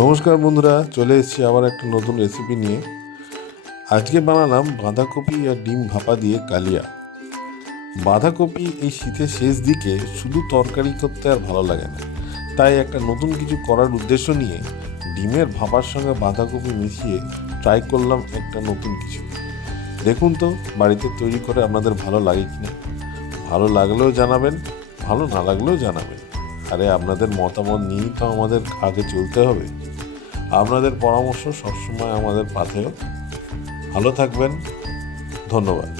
নমস্কার বন্ধুরা, চলে এসেছি আবার একটা নতুন রেসিপি নিয়ে। আজকে বানালাম বাঁধাকপি আর ডিম ভাপা দিয়ে কালিয়া। বাঁধাকপি এই শীতের শেষ দিকে শুধু তরকারি করতে আর ভালো লাগে না, তাই একটা নতুন কিছু করার উদ্দেশ্য নিয়ে ডিমের ভাপার সঙ্গে বাঁধাকপি মিশিয়ে ট্রাই করলাম একটা নতুন কিছু। দেখুন তো বাড়িতে তৈরি করে আপনাদের ভালো লাগে কিনা। ভালো লাগলেও জানাবেন, ভালো না লাগলেও জানাবেন। আরে আপনাদের মতামত নিয়েই তো আমাদের আগে চলতে হবে। আপনাদের পরামর্শ সবসময় আমাদের পাথেয়। ভালো থাকবেন, ধন্যবাদ।